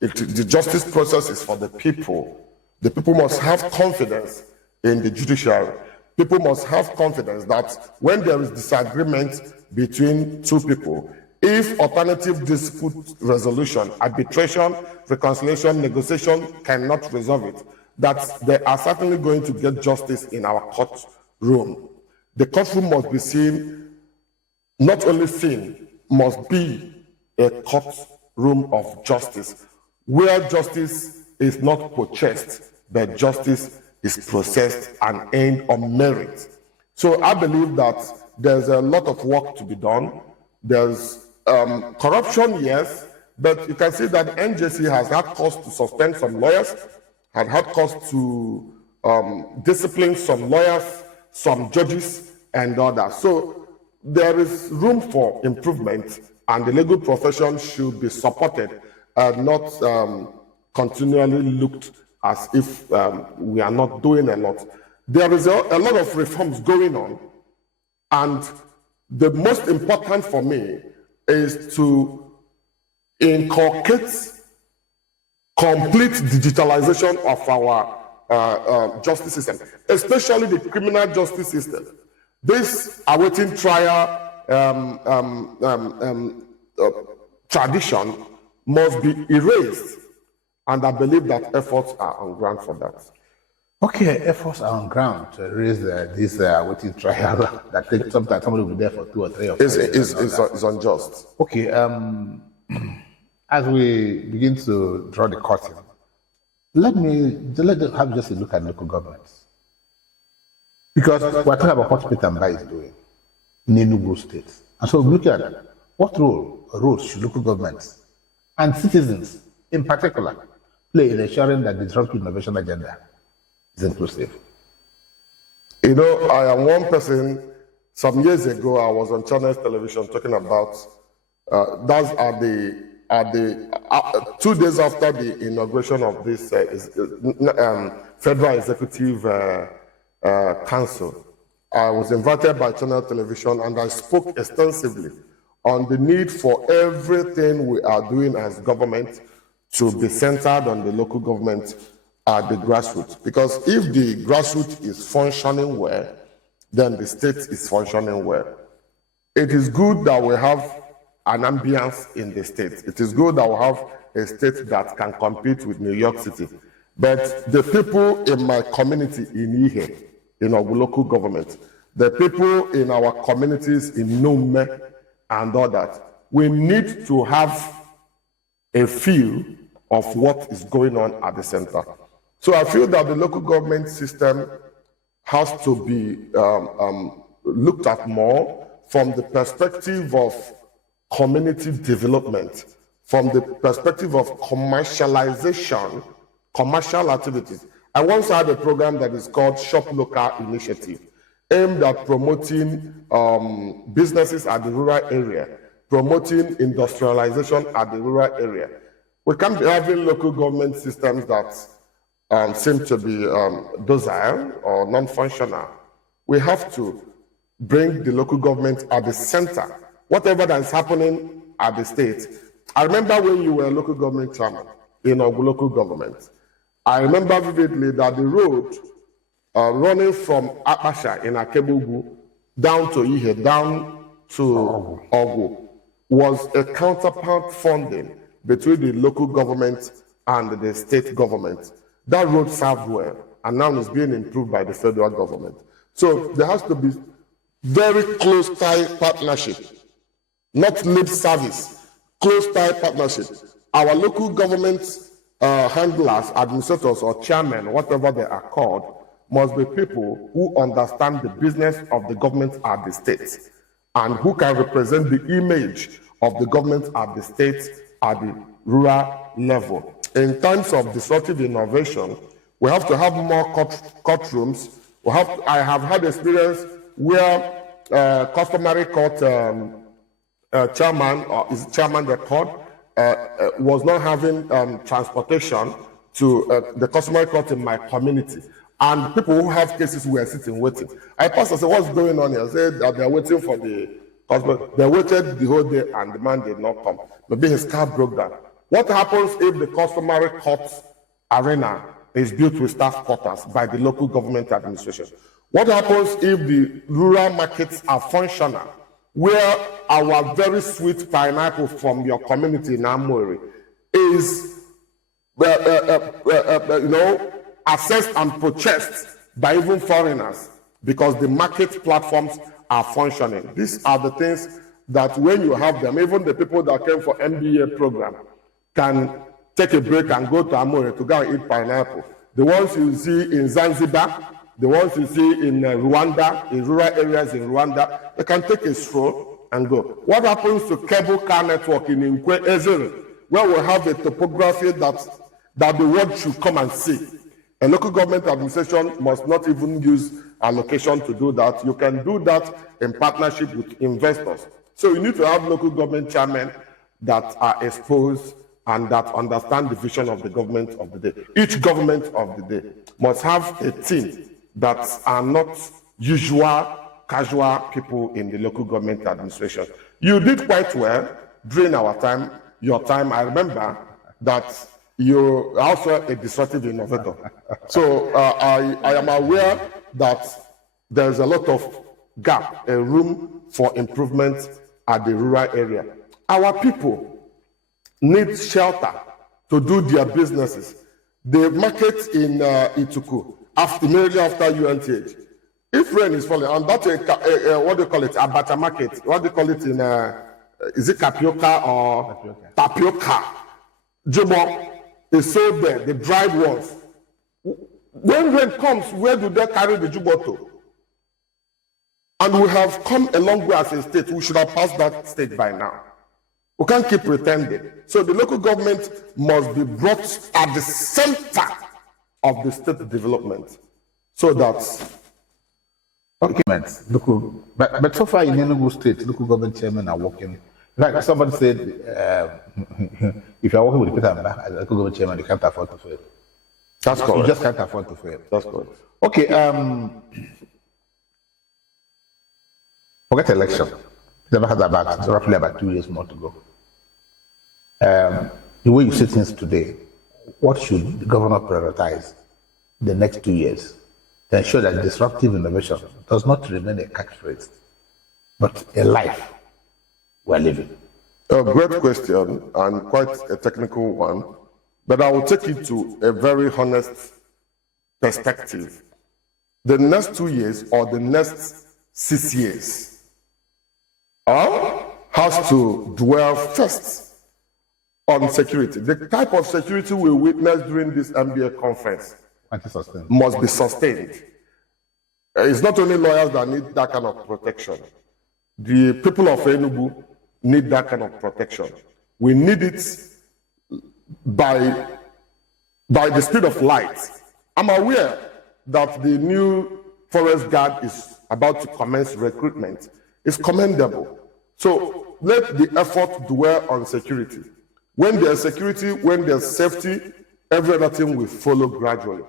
The justice process is for the people. The people must have confidence in the judiciary. People must have confidence that when there is disagreement between two people, if alternative dispute resolution, arbitration, reconciliation, negotiation cannot resolve it, that they are certainly going to get justice in our courtroom. The courtroom must be seen, not only seen, must be a courtroom of justice, where justice is not purchased, but justice is processed and aimed on merit. So I believe that there's a lot of work to be done. There's corruption, yes, but you can see that NJC has had cause to suspend some lawyers, had cause to discipline some lawyers, some judges, and others. So there is room for improvement, and the legal profession should be supported, not continually looked as if we are not doing a lot. There is a lot of reforms going on, and the most important for me is to inculcate complete digitalization of our justice system, especially the criminal justice system. This awaiting trial tradition must be erased, and I believe that efforts are on ground for that. Okay, efforts are on ground to erase this waiting trial that takes sometimes somebody will be there for 2 or 3 or 4 years. It's unjust. Okay, as we begin to draw the curtain, let us have just a look at local governments. Because we're talking about what Peter Mbah is doing in Enugu State. And so we look at what roles should local governments and citizens in particular play in ensuring that the disruptive innovation agenda is inclusive. You know, I am one person. Some years ago, I was on Channels Television talking about those are the 2 days after the inauguration of this Federal Executive Council. I was invited by Channel Television, and I spoke extensively on the need for everything we are doing as government to be centered on the local government at the grassroots. Because if the grassroots is functioning well, then the state is functioning well. It is good that we have an ambience in the state. It is good that we have a state that can compete with New York City. But the people in my community in Ihe, in our local government, the people in our communities in Nome and all that, we need to have a feel of what is going on at the center. So I feel that the local government system has to be looked at more from the perspective of community development, from the perspective of commercialization, commercial activities. I once had a program that is called Shop Local Initiative, aimed at promoting businesses at the rural area, promoting industrialization at the rural area. We can't be having local government systems that seem to be docile or non-functional. We have to bring the local government at the center. Whatever that is happening at the state. I remember when you were a local government chairman in our local government. I remember vividly that the road running from Akpasha in Akebugu down to Ihe, down to Ogu, was a counterpart funding between the local government and the state government. That road served well, and now is being improved by the federal government. So there has to be very close tie partnership, not lip service, close tie partnership. Our local government handlers, administrators, or chairmen, whatever they are called, must be people who understand the business of the government at the state and who can represent the image of the government at the state at the rural level. In terms of disruptive innovation, we have to have more courtrooms. I have had experience where customary court chairman, or is chairman the court, was not having transportation to the customary court in my community. And people who have cases were sitting waiting. I passed and said, what's going on here? I said that they're waiting for the customer. They waited the whole day and the man did not come. Maybe his car broke down. What happens if the customary court arena is built with staff quarters by the local government administration? What happens if the rural markets are functional, where our very sweet pineapple from your community in Amori is assessed and purchased by even foreigners because the market platforms are functioning? These are the things that when you have them, even the people that came for MBA program can take a break and go to Amore to go and eat pineapple. The ones you see in Zanzibar, the ones you see in Rwanda, in rural areas in Rwanda, they can take a stroll and go. What happens to cable car network in Nkwe Ezere, where we have a topography that the world should come and see? A local government administration must not even use allocation to do that. You can do that in partnership with investors. So you need to have local government chairmen that are exposed and that understand the vision of the government of the day. Each government of the day must have a team that are not usual, casual people in the local government administration. You did quite well during our time, your time. I remember that you're also a disruptive innovator. So I am aware that there's a lot of gap, a room for improvement at the rural area. Our people need shelter to do their businesses. The market in Ituku, immediately after UNTH, if rain is falling, and that's what do you call it, Abacha market, what do you call it in, is it Tapioca or Tapioca? Jubo is sold there, the dried ones. When rain comes, where do they carry the Jubo to? And we have come a long way as a state. We should have passed that stage by now. We can't keep pretending. So the local government must be brought at the center of the state development. So that... Okay, local, but so far in Enugu State, local government chairmen are working. Like somebody said, if you're working with Peter Mbah as a local government chairman, you can't afford to fail. That's correct. You just can't afford to fail. That's correct. Okay, forget election. Peter Mbah has roughly about 2 years more to go. The way you see things today, what should the governor prioritize the next 2 years to ensure that disruptive innovation does not remain a catchphrase, but a life we're living? A great question and quite a technical one, but I will take it to a very honest perspective. The next 2 years or the next 6 years has to dwell first on security. The type of security we witnessed during this MBA conference must be sustained. It's not only lawyers that need that kind of protection. The people of Enugu need that kind of protection. We need it by the speed of light. I'm aware that the new forest guard is about to commence recruitment. It's commendable. So let the effort dwell on security. When there's security, when there's safety, every other thing will follow gradually.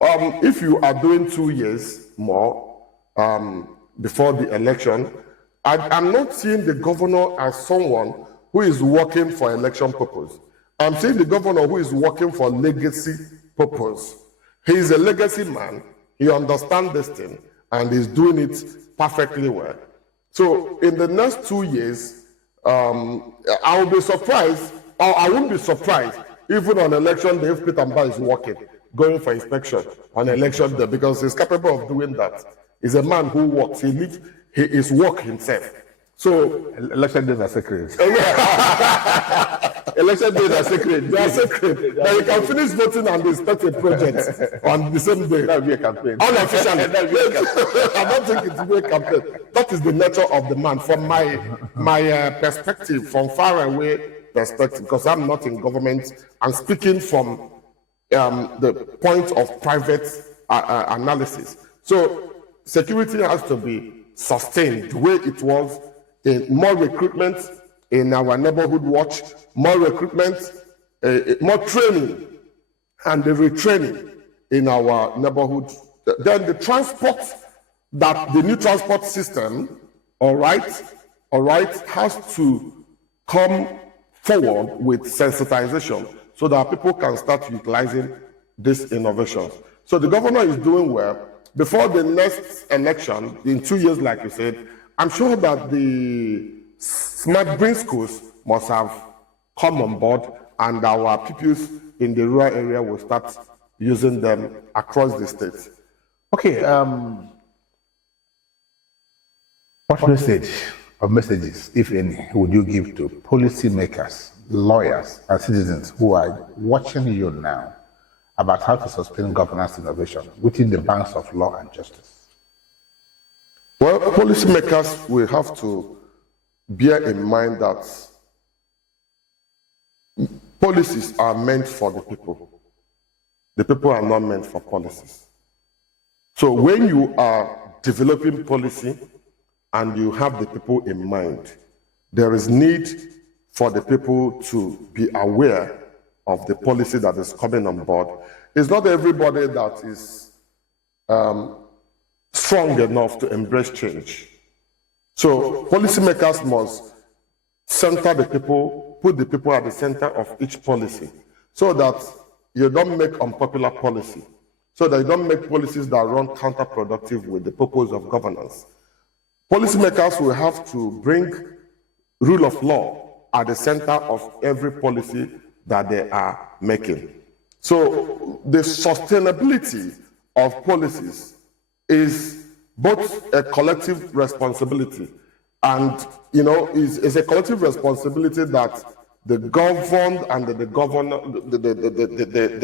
If you are doing 2 years more before the election, I'm not seeing the governor as someone who is working for election purpose. I'm seeing the governor who is working for legacy purpose. He is a legacy man. He understands this thing and is doing it perfectly well. So in the next 2 years, I will be surprised, or I won't be surprised, even on election day if Peter Mbah is working, going for inspection on election day, because he's capable of doing that. He's a man who works. He is work himself. So Election days are sacred. election days are sacred. They are sacred. Now you can finish voting and start a project on the same day. That will be a campaign. Unofficially. I don't think it will be a campaign. That is the nature of the man. From my perspective, from far away perspective, because I'm not in government, I'm speaking from the point of private analysis. So security has to be sustained the way it was. In more recruitment in our neighborhood watch, more recruitment, more training, and the retraining in our neighborhood. Then the transport, that the new transport system, all right, has to come forward with sensitization so that people can start utilizing these innovations. So the governor is doing well. Before the next election, in 2 years, like you said, I'm sure that the smart brain schools must have come on board, and our pupils in the rural area will start using them across the state. Okay, what message or messages, if any, would you give to policymakers, lawyers, and citizens who are watching you now about how to sustain governance innovation within the bounds of law and justice? Well, policymakers will have to bear in mind that policies are meant for the people. The people are not meant for policies. So when you are developing policy and you have the people in mind, there is need for the people to be aware of the policy that is coming on board. It's not everybody that is strong enough to embrace change. So policymakers must center the people, put the people at the center of each policy, so that you don't make unpopular policy, so that you don't make policies that run counterproductive with the purpose of governance. Policymakers will have to bring rule of law at the center of every policy that they are making. So the sustainability of policies is both a collective responsibility and, is a collective responsibility that the governed and the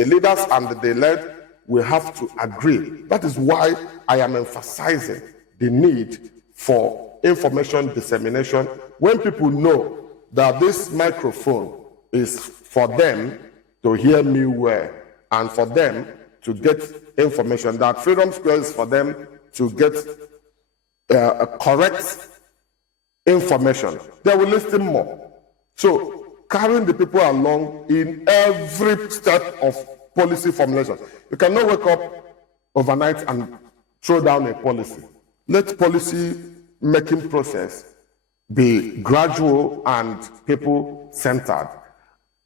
leaders and the led will have to agree. That is why I am emphasizing the need for information dissemination. When people know that this microphone is for them to hear me well and for them to get information, that Freedom Square is for them to get correct information, they will listen more. So carrying the people along in every step of policy formulation. You cannot wake up overnight and throw down a policy. Let policy making process be gradual and people-centered.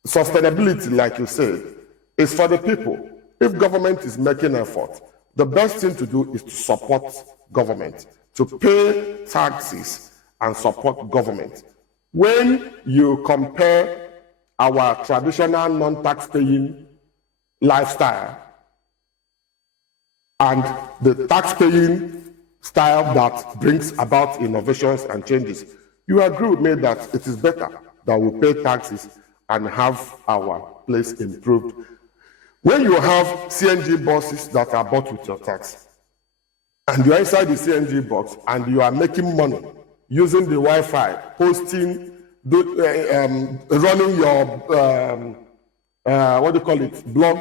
Sustainability, like you said, is for the people. If government is making effort, the best thing to do is to support government, to pay taxes and support government. When you compare our traditional non-tax-paying lifestyle and the tax-paying style that brings about innovations and changes, you agree with me that it is better that we pay taxes and have our place improved. When you have CNG buses that are bought with your tax, and you are inside the CNG box and you are making money using the Wi-Fi, posting, running your, what do you call it, blog,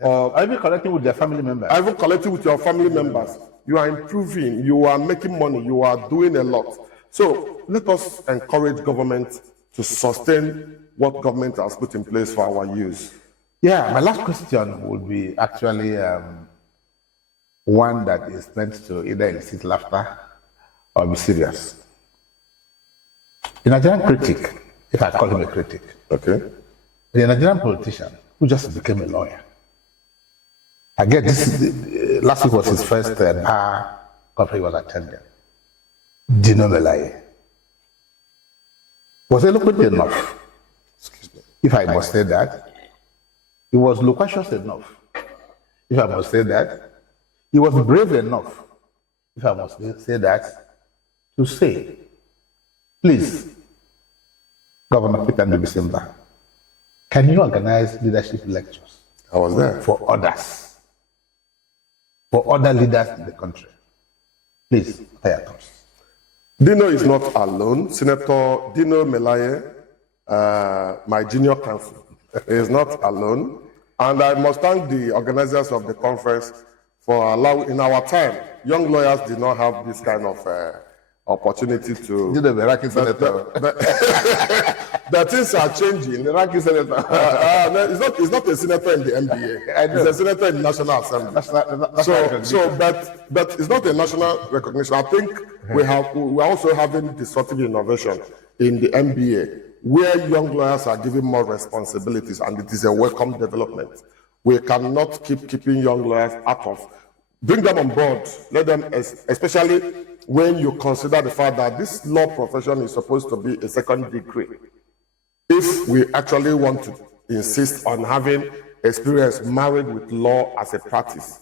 Or even connecting with their family members. even collecting with your family members. You are improving, you are making money, you are doing a lot. So let us encourage government to sustain what government has put in place for our use. Yeah, my last question would be actually one that is meant to either elicit laughter or be serious. The Nigerian critic, if I call him a critic, Okay. the Nigerian politician who just became a lawyer. Again, last week was his first Barr conference he was attending. Dino Melaye. Was eloquent enough, if I must say that. He was loquacious enough, if I must say that. He was brave enough, if I must say that, to say, please, Governor Peter Mbah, can you organize leadership lectures I was there. for others, for other leaders in the country? Please, pay attention. Dino is not alone. Senator Dino Melaye, my junior counsel, is not alone. And I must thank the organizers of the conference for allowing, in our time, young lawyers did not have this kind of opportunity to. Dino the ranking senator. The things are changing. The ranking senator. No, it's not a senator in the NBA. It's a senator in the National Assembly. But it's not a national recognition. I think we're also having disruptive innovation in the NBA, where young lawyers are given more responsibilities, and it is a welcome development. We cannot keep keeping young lawyers out of. Bring them on board. Let them, especially when you consider the fact that this law profession is supposed to be a second degree. If we actually want to insist on having experience married with law as a practice,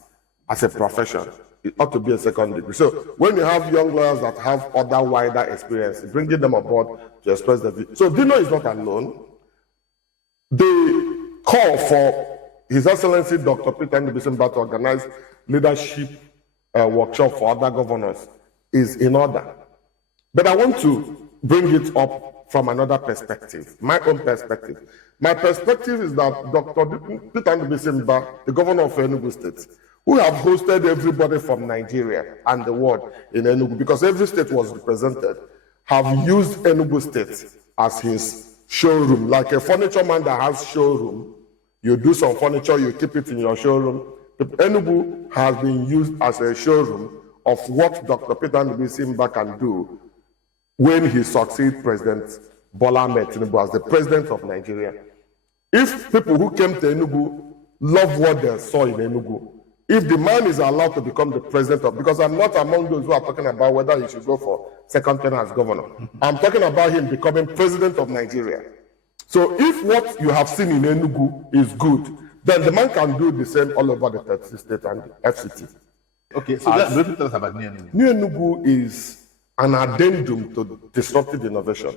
as a profession, it ought to be a second degree. So when you have young lawyers that have other wider experience, bringing them aboard to express their view. So Dino is not alone. The call for His Excellency Dr. Peter Mbah to organize leadership workshop for other governors is in order. But I want to bring it up from another perspective, my own perspective. My perspective is that Dr. Peter Mbah, the governor of Enugu State, who have hosted everybody from Nigeria and the world in Enugu, because every state was represented, have used Enugu State as his showroom, like a furniture man that has showroom. You do some furniture, you keep it in your showroom. Enugu has been used as a showroom of what Dr. Peter Mbah can do when he succeeds President Bola Ahmed Tinubu as the president of Nigeria. If people who came to Enugu love what they saw in Enugu, if the man is allowed to become the president of, because I'm not among those who are talking about whether he should go for second term as governor. I'm talking about him becoming president of Nigeria. So if what you have seen in Enugu is good, then the man can do the same all over the 30 state and the FCT. Okay, so let's tell us about New Enugu. New Enugu is an addendum to disruptive innovation.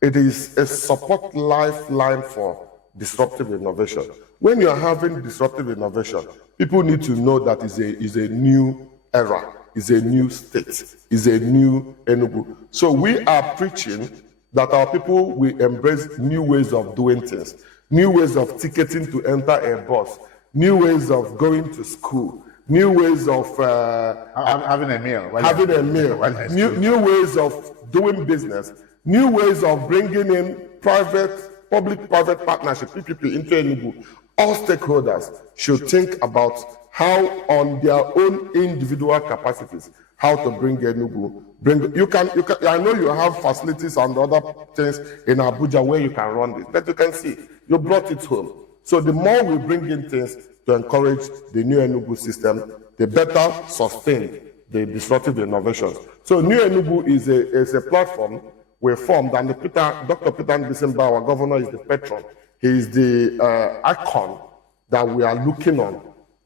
It is a support lifeline for disruptive innovation. When you're having disruptive innovation, people need to know that is a new era, is a new state, is a new Enugu. So we are preaching that our people will embrace new ways of doing things, new ways of ticketing to enter a bus, new ways of going to school, new ways of having a meal. New ways of doing business, new ways of bringing in public-private partnership, PPP, into Enugu. All stakeholders should think about how, on their own individual capacities, how to bring Enugu. I know you have facilities and other things in Abuja where you can run this, but you can see, you brought it home. So the more we bring in things to encourage the new Enugu system, the better sustain the disruptive innovations. So New Enugu is a platform we formed, and Dr. Peter Mbah, our governor, is the patron. He is the icon that we are looking on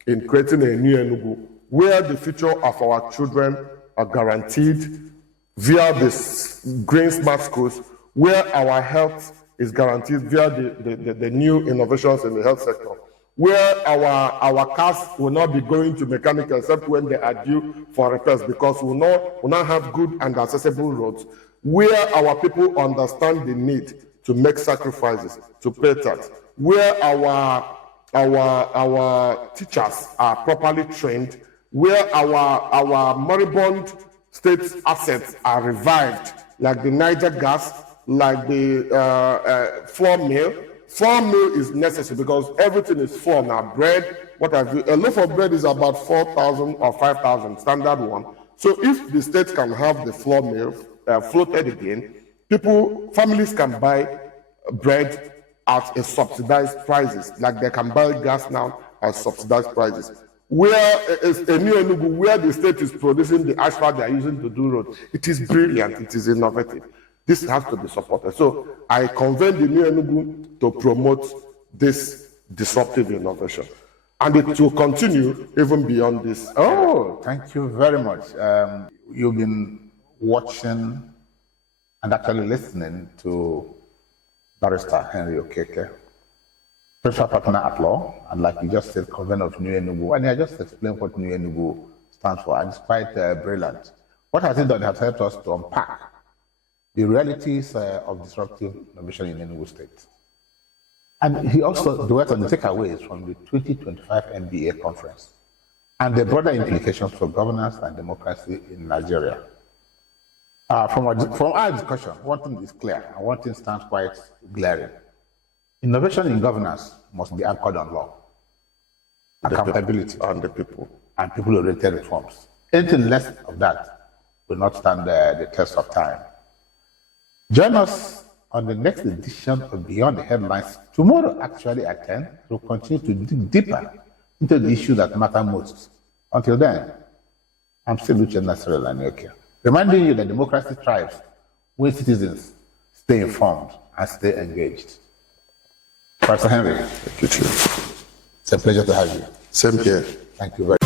in creating a new Enugu, where the future of our children are guaranteed via the green smart schools, where our health is guaranteed via the new innovations in the health sector, where our cars will not be going to mechanic except when they are due for repairs, because we not have good and accessible roads, where our people understand the need to make sacrifices, to pay tax, where our teachers are properly trained, where our moribund state assets are revived, like the Niger gas, like the flour mill. Flour mill is necessary because everything is flour now. Bread, what have you? A loaf of bread is about 4,000 or 5,000, standard one. So if the state can have the flour mill floated again, families can buy bread at a subsidized prices, like they can buy gas now at subsidized prices. Where the state is producing the asphalt they are using to do roads, it is brilliant, it is innovative. This has to be supported. So I convene the New Enugu to promote this disruptive innovation. And it will continue even beyond this. Oh, thank you very much. You've been watching and actually listening to Barrister Henry Okeke, special partner at law, and like you just said, convener of New Enugu. And I just explained what New Enugu stands for, and it's quite brilliant. What has it done? It has helped us to unpack the realities of disruptive innovation in Enugu State. And he also dwelt on the takeaways from the 2025 MBA conference and the broader implications for governance and democracy in Nigeria. From our discussion, one thing is clear and one thing stands quite glaring. Innovation in governance must be anchored on law, accountability, and the people, and people-oriented reforms. Anything less of that will not stand the test of time. Join us on the next edition of Beyond the Headlines tomorrow, actually at 10, to continue to dig deeper into the issues that matter most. Until then, I'm still Uchenna Cyril Anyoke, reminding you that democracy thrives when citizens stay informed and stay engaged. Pastor Henry, thank you. it's a pleasure to have you. Same here. Thank you very much.